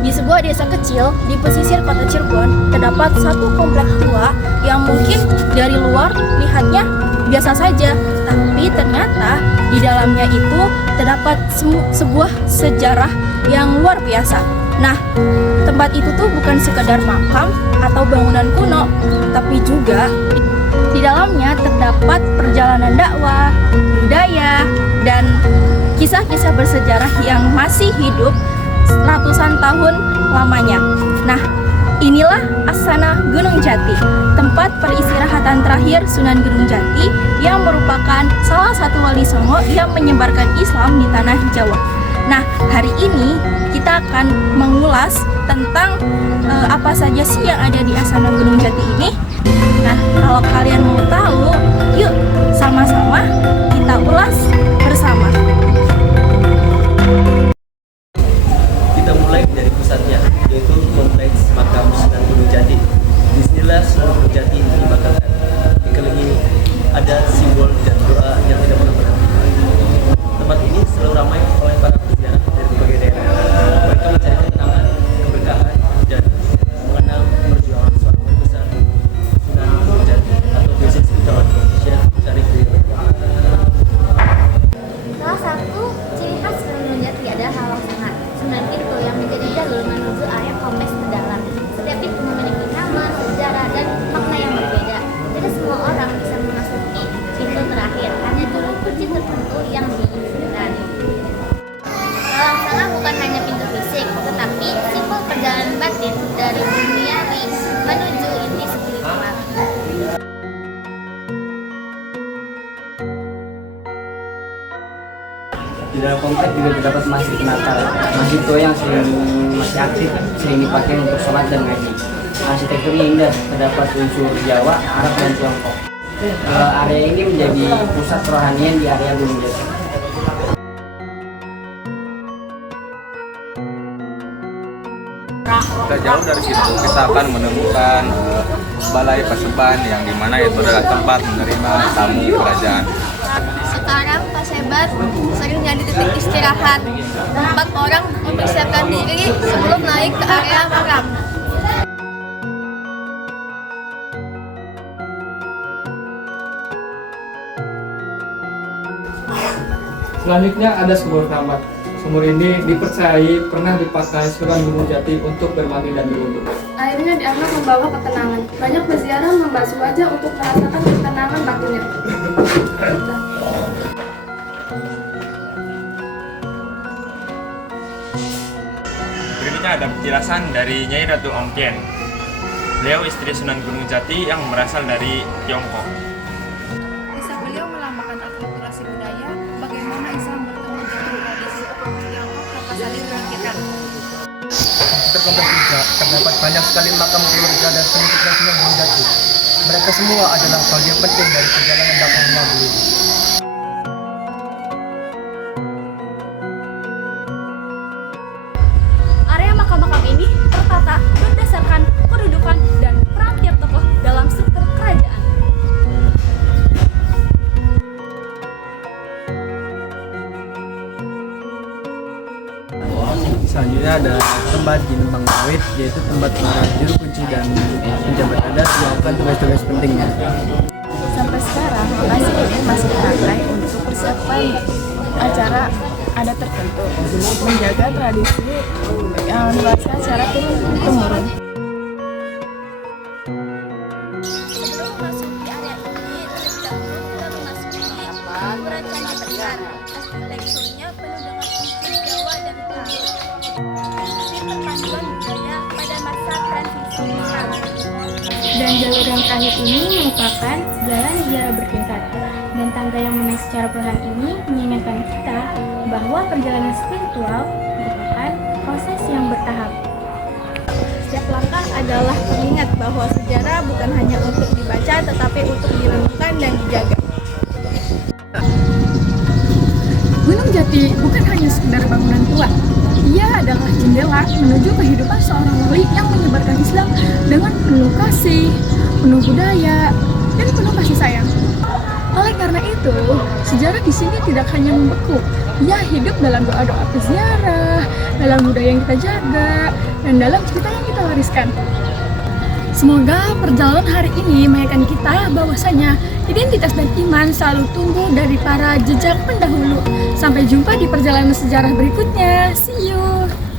Di sebuah desa kecil di pesisir kota Cirebon, terdapat satu komplek tua yang mungkin dari luar lihatnya biasa saja, tapi ternyata di dalamnya itu terdapat sebuah sejarah yang luar biasa. Nah, tempat itu tuh bukan sekedar makam atau bangunan kuno, tapi juga di dalamnya terdapat perjalanan dakwah, budaya, dan kisah-kisah bersejarah yang masih hidup ratusan tahun lamanya. Nah, inilah Astana Gunung Jati, tempat peristirahatan terakhir Sunan Gunung Jati yang merupakan salah satu wali songo yang menyebarkan Islam di tanah Jawa. Nah, hari ini kita akan mengulas tentang apa saja sih yang ada di Astana Gunung Jati ini. Nah, kalau kalian mau tahu, yuk sama-sama kita ulas bersama. Kita mulai dari pusatnya, yaitu kompleks makam Sunan Gunung Jati. Di sinilah Sunan Gunung Jati dimakamkan. Dikelilingi ada simbol dan doa yang tidak pernah berhenti. Tempat ini selalu ramai oleh para peziarah dari berbagai daerah. Mereka mencari ketenangan, keberkahan, dan mengenal perjuangan seorang wali besar Sunan Gunung Jati atau biasa disebut dengan Syekh Syarif Hidayat. Salah satu ciri khas Sunan Gunung Jati adalah Lawang Sanga, 9 pintu yang menjadi jalur menuju area kompleks terdalam. Setiap pintu memiliki nama, sejarah, dan makna yang berbeda. Tidak semua orang bisa memasuki pintu terakhir, hanya dulu kunci tertentu yang diizinkan. Lawang Sanga bukan hanya pintu fisik, tetapi simbol perjalanan batin dari duniawi menuju inti spiritual. Di dalam kompleks juga terdapat masjid Natal. Masjid tua yang masih aktif, sering dipakai untuk sholat dan ngaji. Arsitekturnya indah, terdapat unsur Jawa, Arab, dan Tiongkok. Area ini menjadi pusat kerohanian di area Gunung Jati. Kita jauh dari situ, kita akan menemukan balai Paseban yang dimana itu adalah tempat menerima tamu kerajaan. Sekarang Paseban sering jadi titik istirahat, tempat orang mempersiapkan diri sebelum naik ke area makam. Selanjutnya ada sumur keramat. Sumur ini dipercayai pernah dipakai Sunan Gunung Jati untuk bermandi dan berwudu. Airnya dianggap membawa ketenangan. Banyak peziarah membasuh wajah untuk merasakan ketenangan batinnya. Berikutnya ada penjelasan dari Nyai Ratu Ongken. Beliau istri Sunan Gunung Jati yang berasal dari Tiongkok. Kisah beliau melambangkan akulturasi budaya, bagaimana Islam bertemu dengan tradisi Tiongkok tanpa saling menyingkirkan. Terkompleks juga terdapat banyak sekali makam keluarga dan pengikut Sunan Gunung Jati. Mereka semua adalah bagian penting dari perjalanan dakwahnya beliau. Area makam-makam ini tertata berdasarkan kedudukan dan peran tiap tokoh dalam struktur kerajaan. Selanjutnya ada tempat di Lembang Kawit, yaitu tempat para juru kunci dan pejabat adat melakukan tugas-tugas pentingnya. Sampai sekarang, lokasi ini masih dipakai untuk persiapan acara adat tertentu, menjaga tradisi yang diwariskan secara turun-temurun. Sebelum memasuki area ini, terlebih dahulu kita memasuki ukuran candi besar. Arsitekturnya penuh dengan unsur Jawa dan Bugis. Ini perpaduan budaya pada masa transisi Islam. Dan jalur yang terakhir ini merupakan jalan ziarah bertingkat. Dan Acara perayaan ini mengingatkan kita bahwa perjalanan spiritual merupakan proses yang bertahap. Setiap langkah adalah pengingat bahwa sejarah bukan hanya untuk dibaca tetapi untuk direnungkan dan dijaga. Gunung Jati bukan hanya sekedar bangunan tua. Ia adalah jendela menuju kehidupan seorang wali yang menyebarkan Islam dengan penuh kasih, penuh budaya, dan penuh kasih sayang. Oleh karena itu, sejarah di sini tidak hanya membeku, ia hidup dalam doa-doa peziarah, dalam budaya yang kita jaga, dan dalam cerita yang kita wariskan. Semoga perjalanan hari ini mengingatkan kita bahwasanya identitas dan iman selalu tumbuh dari para jejak pendahulu. Sampai jumpa di perjalanan sejarah berikutnya. See you!